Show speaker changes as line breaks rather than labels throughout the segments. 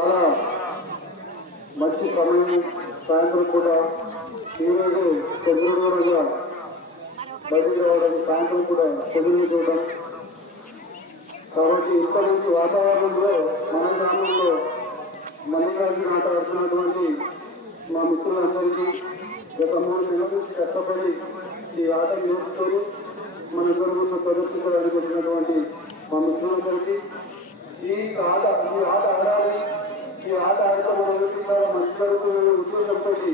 చాలా మంచి సమయం సాయంత్రం కూడా ఈరోజు చంద్రుడుగా బయటకు రావడం సాయంత్రం కూడా చదువు చూడడం. కాబట్టి ఇంత మంచి వాతావరణంలో మన గ్రామంలో మల్లికార్జున ఆట ఆడుతున్నటువంటి మా మిత్రులందరికీ గత మూడు నెలల నుంచి కష్టపడి ఈ ఆట నేర్చుకొని మన గురువును ప్రదర్శించడానికి వచ్చినటువంటి మా మిత్రులందరికీ ఈ ఆట ఈ ఆట ఆడాలి. ఈ ఆట ఆడటం మన వ్యక్తిగా మంచి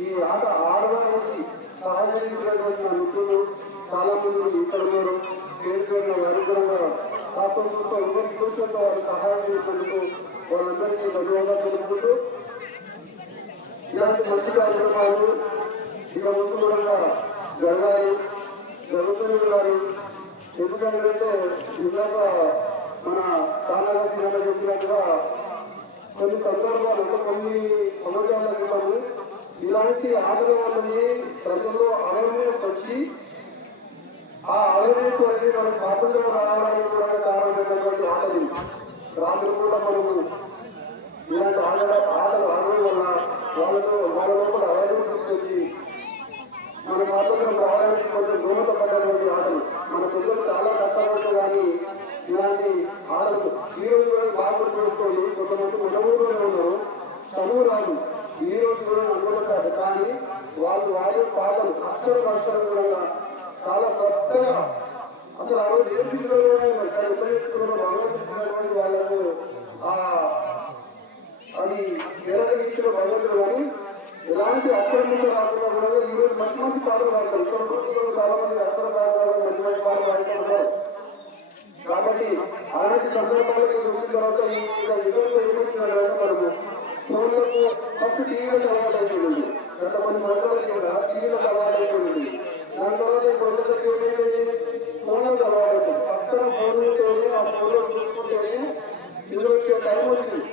ఈ ఆట ఆడడానికి సహకరించినటువంటి నా మిత్రులు చాలా మంది ఇక్కడ ఉన్నారు పేరు పేరున వారు కూడా చూస్తూ ఎవరి ఫ్యూచర్లో వారు సహాయం చేసినందుకు వాళ్ళందరికీ ధన్యవాదాలు తెలుపుకుంటూ ఇలాంటి మంచి కార్యక్రమాలు ఇక ముందు కూడా జరగాలి. జరుగుతూనే ఉండాలి ఎందుకంటే ఇందాక మన తానాగా చెప్పినట్టుగా కొన్ని సందర్భాలు కొన్ని సంవత్సరాల క్రితము ఇలాంటి ఆటల వల్లని ప్రజల్లో అవేర్నెస్ వచ్చి ఆ అవేర్నెస్ అనేది మనం స్వాతంత్రం రావడానికి కూడా కారణమైనటువంటి ఆటలు. రాత్రి కూడా మనము ఇలాంటి ఆటల ఆటలు ఆడడం వల్ల వాళ్ళతో వాళ్ళ లోపల అవేర్నెస్ తీసుకొచ్చి మన స్వాతంత్రం రావడానికి కొంచెం దూరత దూరపడ్డటువంటి ఆటలు. మన ప్రజలు చాలా కష్టపడుతూ కానీ ఇలాంటి ఈ రోజు కూడా బాగా పెట్టుకొని కొంతమంది ఉన్నారు. చదువు రాదు. ఈ రోజు కూడా అనుకుంటారు కానీ వాళ్ళు వాడే పాటలు అక్షర అక్షరం కూడా చాలా శ్రద్ధగా అసలు ఆ రోజు నేర్పించడం ఉపయోగించుకున్న భగవంతుడు వాళ్ళకు ఆ అది వేరే భగవంతుడు కానీ ఎలాంటి అక్షరములు రాకుండా కూడా ఈ రోజు మంచి మంచి పాటలు చాలా మంది అక్షర పాటలు మంచి మంచి పాటలు కాబట్టి అలాంటి సందర్భాలకు వచ్చిన తర్వాత ఈ ఇదంతా ఏమవుతున్నారంటే మనము ఫోన్లకు ఫస్ట్ టీవీలకు అలవాటు అయిపోయింది గత కొన్ని సంవత్సరాల కింద టీవీలకు అలవాటు అయిపోయింది దాని తర్వాత ఇప్పుడు వచ్చేసరికి ఏమైంది ఫోన్లకు అలవాటు అయిపోయింది పక్కన ఫోన్లతోనే ఆ ఫోన్లో చూసుకుంటేనే ఇందులో వచ్చే టైం వచ్చింది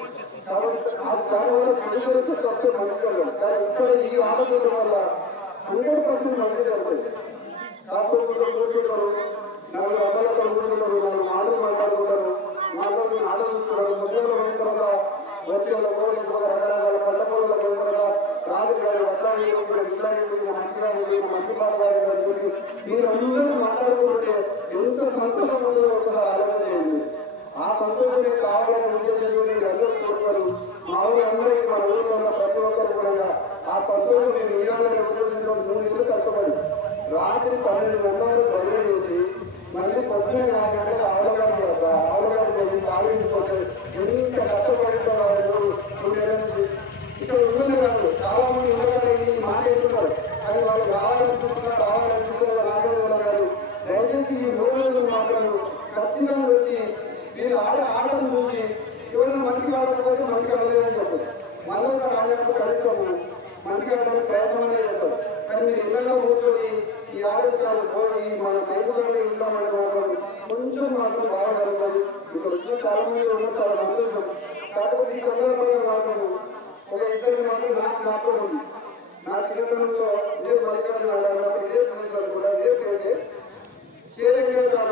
కాబట్టి ఆ దానివల్ల ప్రజలకు తప్పే మంచి జరగదు కానీ ఇక్కడ ఈ ఆలోచన వల్ల హండ్రెడ్ పర్సెంట్ మంచి జరుగుతుంది కాకపోతే కూర్చుంటారు నలుగురు అమ్మాయిలు అక్కడ కూర్చుంటారు మంచిగా ఉంది మంచి మాట్లాడారు మీరందరూ మాట్లాడుకుంటే ఎంత సంతోషం ఉందో ఒకసారి ఆలోచన చేయండి ఆ సంతోషమే కావాలని ఉద్దేశంలో నేను అందరూ చూస్తారు మా ఊళ్ళందరికీ మా ఊళ్ళో ఉన్న ప్రతి ఒక్కరు కూడా ఆ సంతోషం మీరు ఇవ్వాలనే ఉద్దేశంలో మూడు నెలలు కష్టపడి రాత్రి పన్నెండు గంటల దయచేసి ఈ మూడు మాత్రం ఖచ్చితంగా వచ్చి వీళ్ళు ఆడే ఆటను చూసి ఎవరైనా మంచి ఆడకపోతే మంచి కావలేదని చెప్పదు మళ్ళీ ఒకసారి ఆడేటప్పుడు కలుస్తాము మంచి కావడానికి ప్రయత్నం అనేది చేస్తాం. కానీ మీరు ఇళ్ళలో కూర్చొని ఈ ఆడకాలు పోయి మన కైపులని ఉంటామని మాత్రం కొంచెం మాత్రం బాగా జరుగుతుంది ఇక్కడ వచ్చిన చాలా మంది ఉన్న చాలా సంతోషం. కాకపోతే ఈ సందర్భంగా మాత్రం ఒక ఇద్దరు మాత్రం నాకు మాత్రం ఉంది. నా చిన్నతనంలో ఇదే మల్లికార్జున ఆడాలి ఇదే ప్రదేశాలు కూడా ఇదే ప్లేసే శ్రీరంగం కాడ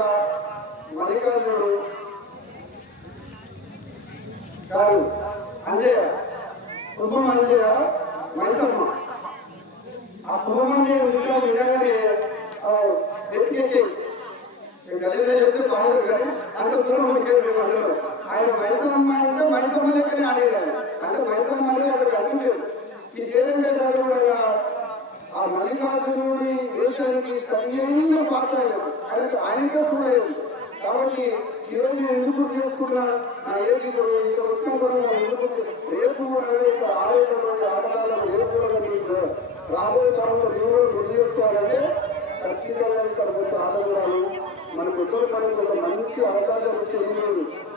మల్లికార్జునుడు గారు అంజయ్య కుటుంబం అంజయ్య మైసమ్మ. ఆ కుటుంబం విషయం వినగానే ఎత్తికేసి గలీజా చెప్తే బాగుండదు కానీ అంత దూరం ఉండేది మేము అందరం. ఆయన మైసమ్మ అంటే మైసమ్మ లెక్కనే ఆడేదాన్ని అంటే మైసమ్మ అనేది అక్కడ కనిపించదు ఈ శ్రీరంగ గారు కూడా ఆ మల్లికార్జునుడి దేశానికి సరైన పాత్ర లేదు. ఆయనకి ఆయనకే కాబట్టి ఈరోజు నేను ఎందుకు తీసుకున్నా? నా ఏది ఇప్పుడు ఇంత వచ్చినా కూడా ఎందుకు రేపు కూడా ఇక్కడ ఆడేటటువంటి ఆటగాళ్ళను రేపు కూడా మీకు రాబోయే కాలంలో ನೀವು కూడా గుర్తు చేసుకోవాలంటే ఖచ్చితంగా ఇక్కడ వచ్చే ఆటగాళ్ళు మన ఉత్తర పనికి ఒక మంచి అవకాశం వచ్చి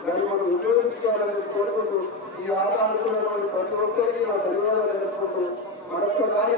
దాన్ని మనం ఉపయోగించుకోవాలని కోరుకుంటూ ఈ ఆట ఆడుతున్నటువంటి ప్రతి ఒక్కరికి నా ధన్యవాదాలు తెలుపుకుంటూ మరొక్కసారి